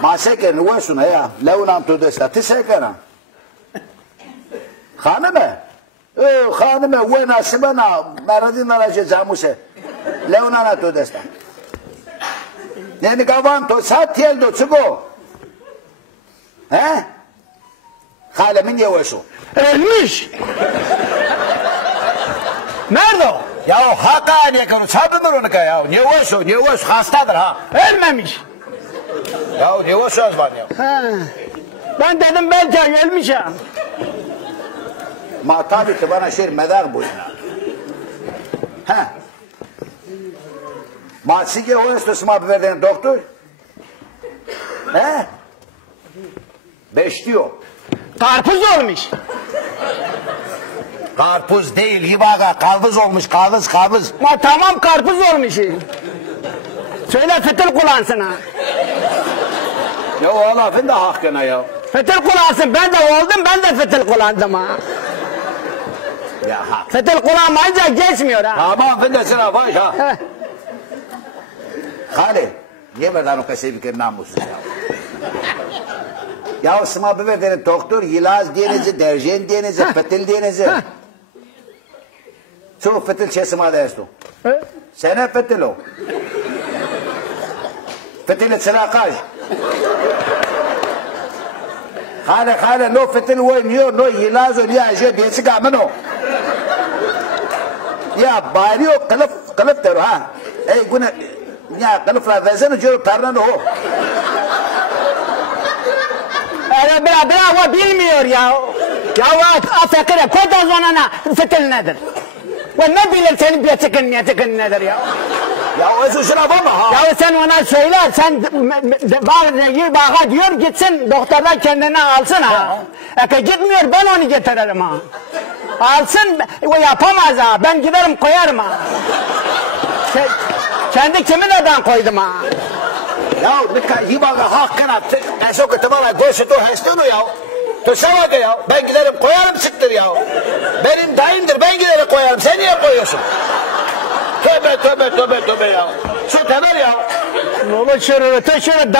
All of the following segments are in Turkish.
Ma se nu sună ea, leunam tu de ăsta, ti se că Hanıme, hanıme, uena simena, meradina la ce zamuse, leunana tu de ăsta. Yani kavan to sat yel do çıgo. He? Halemin yavaşu. Ölmüş. Nerede o? Ya haka ne konu sabır onu ka ya. Yavaş hastadır ha. Ölmemiş. Ya yavaş az var ya. Ben dedim belki ölmüş ha. Ma tabi ki bana şer medar bu ina. He. Ma sige o esto sma verden doktor. He? 5 diyor. Karpuz olmuş. Karpuz değil, yivaga, kalvız olmuş, kalvız. Ma tamam karpuz olmuş. Söyle fitil kullansın ha. Ya o lafın da hakkına ya. Fitil kullansın, ben de oldum, ben de fitil kullandım ha. Ya hak. Fitil kullanmayınca geçmiyor ha. Tamam, fındasına baş ha. Hadi, niye verden o kasayı bir namussuz ya? Ya sma bir verden doktor, ilaz diyenizi, derjen diyenizi, fitil diyenizi. Çok fitil şey sma derstu. Sen fitil o. Fitil çırakaj. Hale, no fitil oynuyor, no ilaz o, ya je biyesi gamano. Ya bari o kılıf der ha. Ey güne, ya kılıfla versene diyor tarlan o. Bravo bilmiyor ya. Ya afakire koda zonana fitil nedir? Ve ne bilir senin biyetikin nedir ya? Ya o şuna bakma ha. Ya sen ona söyle, sen bağa diyor gitsin doktordan kendine alsın ha. Gitmiyor, ben onu getiririm ha. Alsın, o yapamaz ha. Ben giderim koyarım ha. Kendi kimin neden koydum ha? Ya yivaga hakkına, eso que tamam goşu to hastonu ya. To savada ya. Ben giderim koyarım sıktır ya. Benim dayımdır, ben giderim koyarım. Sen niye koyuyorsun? Tövbe ya. Şu temel ya. Ne olur şöyle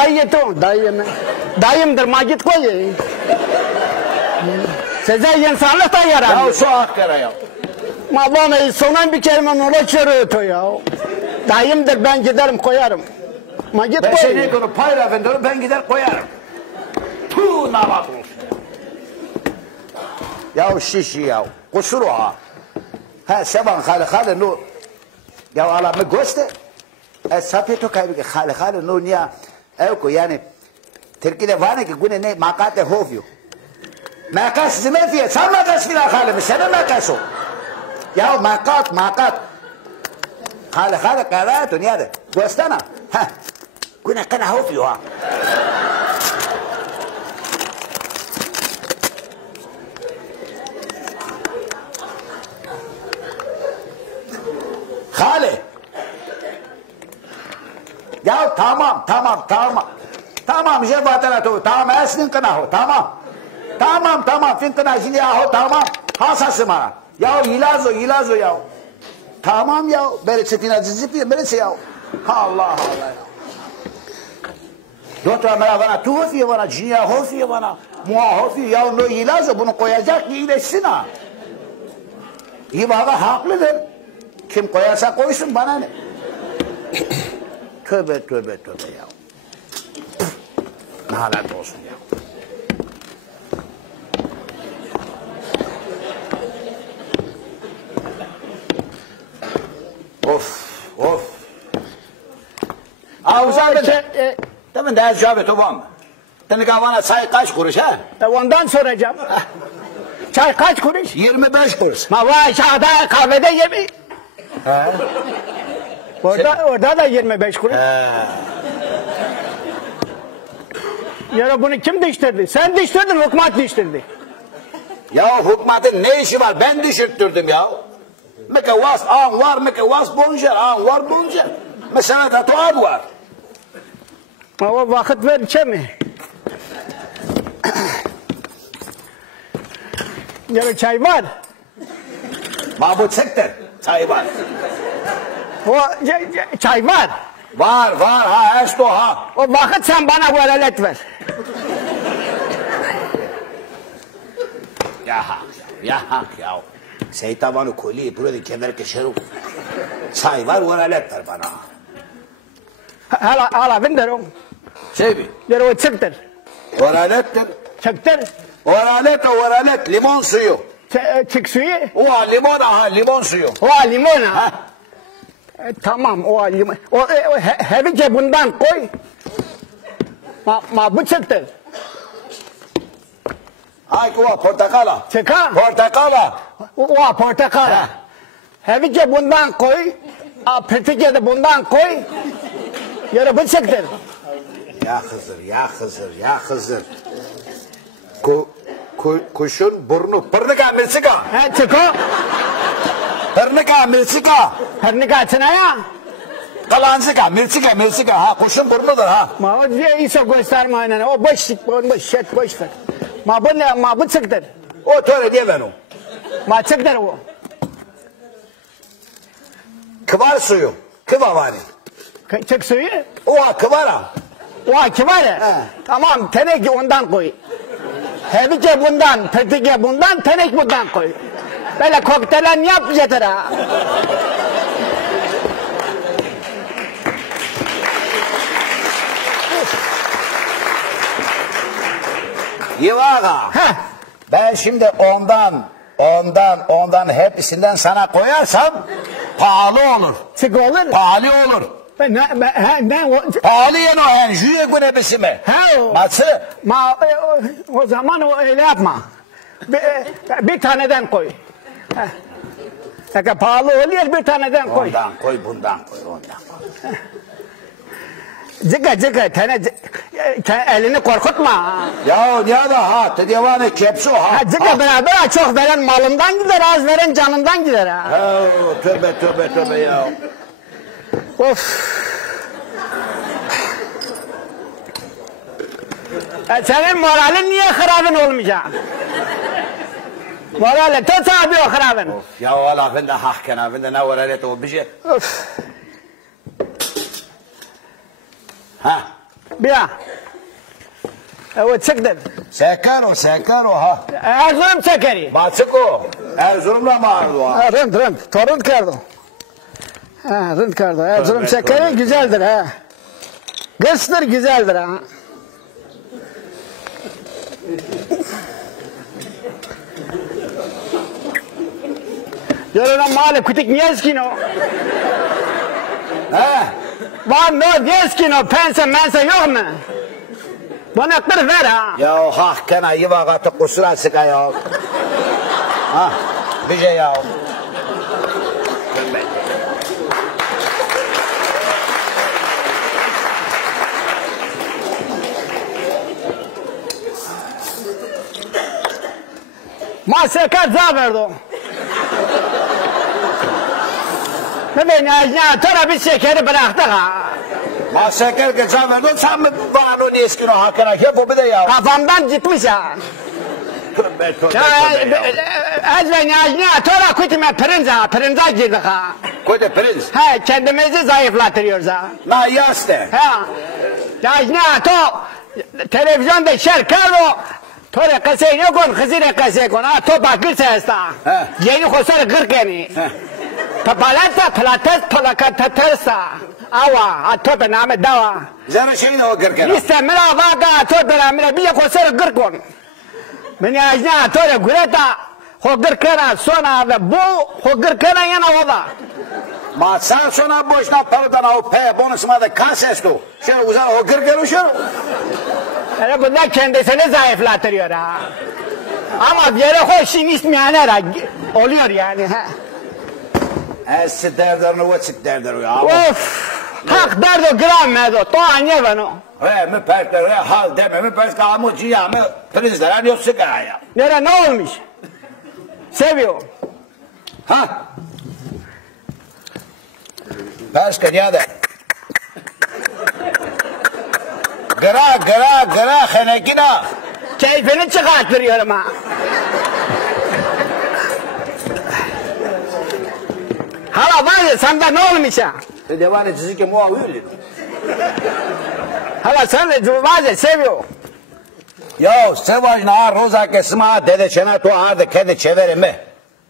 dayımdır, ma git koy. Size insanlık da yarar. Ya şu hakkına ya. Ma bana sonan bir kelime ne olur şöyle ya. Dayımdır, ben giderim koyarım. Ma git koy. Ben seni konu payla vendorum, ben gider koyarım. Tuh namat olsun ya. Ya şişi ya. Kusuru ha. Ha sevan hale no. Ya alamı göster. Sapeto kaybı hale no niya. Eko yani. Türkiye'de var ne ki güne ne makate hovyo. Makas zimetiye. Sen makas filan hale mi? Sen makas o. Ya makat. Hale karato niyade. Göstana. Ha. Güne kana hovyo ha. Hale. Ya tamam. Tamam jebatana to. Tamam esnin kana ho. Tamam. Fin kana jini ya ho. Tamam. Hasası ma. Ya ilazo ya. Tamam ya. Beri çetina zizipi. Beri ya. Allah ya. Doktor bana tuhofiye bana. Cinya hofiye bana. Muha hofiye. Ya no ilazo bunu koyacak ki iyileşsin ha. İyi baba haklıdır. Kim koyarsa koysun bana ne? Tövbe ya. Lanet olsun ya. Of. Avuzarda demin de cevap tamam. Senin kafana çay kaç kuruş ha? Ondan soracağım. Çay kaç kuruş? 25 kuruş. Ma vay aşağıda kahvede 20. Orada da 25 kuruş. Ya bunu kim düşürdü? Sen düşürdün, hükümet düşürdü. Ya hükümetin ne işi var? Ben düşürttürdüm ya. Meke was an var, meke was bonjer, an var bonjer. Mesela tatuad var. Ama vakit ver mi? Ya çay var. Mahmut Sekter, çay var. O çay var. Var ha esto ha. O vakit sen bana velalet ver. Ya hak ya. Seytavanı koli burada kemer keşeru. Çay var velalet ver bana. Hala bin derim. Sevi. Derim o çıktır. Velalettir. Çıktır. Velalet limon suyu. Çık suyu. Oha limon aha limon suyu. O limon ha. Tamam o limon. Hevice bundan koy. Ma bu çıktır. Ay kuva portakala. Çıka. Portakala. O portakal. Hevice bundan koy. Petrike de bundan koy. Yarı bu çıktır. Ya Hızır. Kuşun burnu pırnika milsika. He çıka. Pırnika milsika. Pırnika çınaya. Kalansika milsika ha kuşun burnudur ha. Ma o diye iso gösterme aynen. O boş ver. Ma bu çıktır. O töre diye ben o. Ma çıktır o. Kıvar suyu. Kıva var. Çık suyu. Oha kıvara. O kim var ya? Tamam teneke ondan koy. Hevice bundan, petrike bundan, tenek bundan koy. Böyle kokteyler yap yeter ha. Yivaga. Ben şimdi ondan hepsinden sana koyarsam pahalı olur. Çık olur. Pahalı olur. Pahalı yani o yani jüye günebesi mi? Nasıl? O zaman o öyle yapma. Bir taneden koy. Pahalı oluyor bir taneden koy. Ondan koy bundan koy. Cıka elini korkutma. Ya niye da ha tedevane kepsi o ha. Cıka beraber çok veren malından gider az veren canından gider ha. Tövbe ya. Of. Senin moralin niye harabın olmayacak? Moralin tut abi o harabın. Ya valla ben de hakkına ben de ne veralet o bir şey. Of. Ha. Bir. O çıktı. Şeker o ha. Erzurum şekeri. Maçık o. Erzurum'la mı ağırdı o ha? Rınt. Torun kardo. Rınt kardo. Erzurum şekeri güzeldir ha. Kıstır güzeldir ha. Yarın mali kutik niye o? He? Var no o pense yok mu? Bana kır ver ha. Ya hakkına yivakatı kusura sıka ya. Ha bir şey ya. Masekat za verdi. Ne ben ya tora bir şekeri bıraktık ha. Ma şeker ki can verdin sen mi bana onu eskin o hakkına hep o bir de ya. Kafamdan gitmiş ha. Az ben ya tora kutime pirinca girdik ha. Koyde pirinç. He kendimizi zayıflatıyoruz ha. La yaste. Ha. Ya to televizyonda şerker o. Tore kasey ne kon khizire kasey kon ha to bakır sesta. Yeni khosar gır yani. Tapalata palakat tersa. Awa to be name dawa. Zara şey ne o gırkena. İstemira vaga to be name bir khosar gır kon. Beni ajna tore gureta ho gırkena sona ve bu ho gırkena yana oda. Ma sen sonra boşuna paradan o pe bonusuma da kasesto. Şöyle uzan o gırkena şöyle. Bunlar kendisini zayıflatıyor ha. Ama bir yere hoşun ismiyaner oluyor yani ha. Esi derdarını vaçık derdar ya. Of! Hak derdo gram medo. To anye bano. He mi perkler he hal deme mi perkler ama ciya mi prizler yok sigara ya. Nere ne olmuş? Seviyor. Ha? Başka ya da. Gara xenekina. Keyfini çıkarttırıyorum ha. Hala var ya sende ne olmuş ha? Devane çizik ki muavili. Hala sen de vaze seviyor. Ya sevažna roza ke sma dedećena to arde kede čevere me.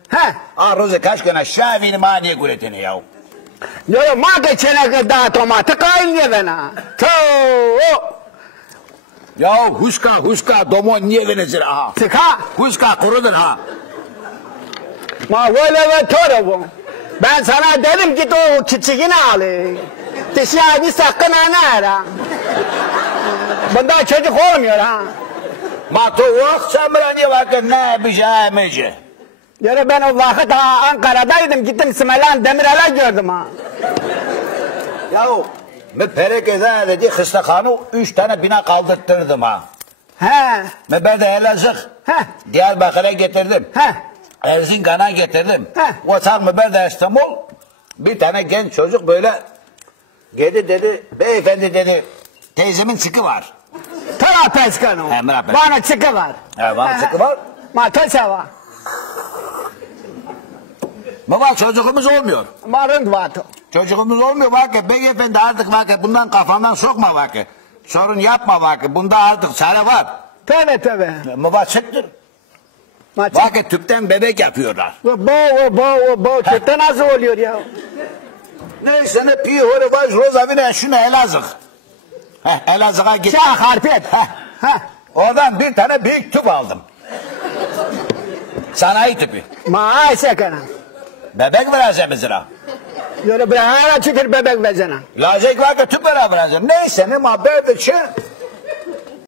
He. A roze kaškena šavini ma nije guretine yav. Yo ma ke çene da tomatı kaynıyor bana. To. Ya huska domo niye venezir ha. Tıka. Huska kurudun ha. Ma böyle ve tore bu. Ben sana dedim ki o küçüğünü al. Dışarı bir sakın ana. Bunda çocuk olmuyor ha. Ma to vakt samrani vakit ne bijamece. Yani ben o vakit Ankara'daydım, gittim Simelan Demirel'e gördüm ha. Yahu me perekeden dedi hıstakanı 3 tane bina kaldırttırdım ha. He. Me ben de Elazığ. He. Diyarbakır'a getirdim. He. Erzincan'a getirdim. He. Vatan mı ben de İstanbul. Bir tane genç çocuk böyle geldi dedi beyefendi dedi teyzemin çıkı var. Tara peskano. He, merape. Bana çıkı var. He, bana çıkı var. Ma teseva. Baba çocuğumuz olmuyor. Marın vatı. Çocuğumuz olmuyor vakit beyefendi artık vakit bundan kafandan sokma vakit. Sorun yapma vakit bunda artık çare var. Tövbe. Mübaşıktır. Ma çık. Vakit tüpten bebek yapıyorlar. Bu çıktı nasıl oluyor ya? Neyse ne pi hore baş rozavine şunu Elazığ. Elazığ'a gittim. Şah harpet. He. Oradan bir tane büyük tüp aldım. Sanayi tüpü. Ma ayse kana. Bebek vereceğim mesela. Yürü bre hala çıkır bebek bezene. Lacek var ki tüp vereceğim. Neyse ne muhabbet için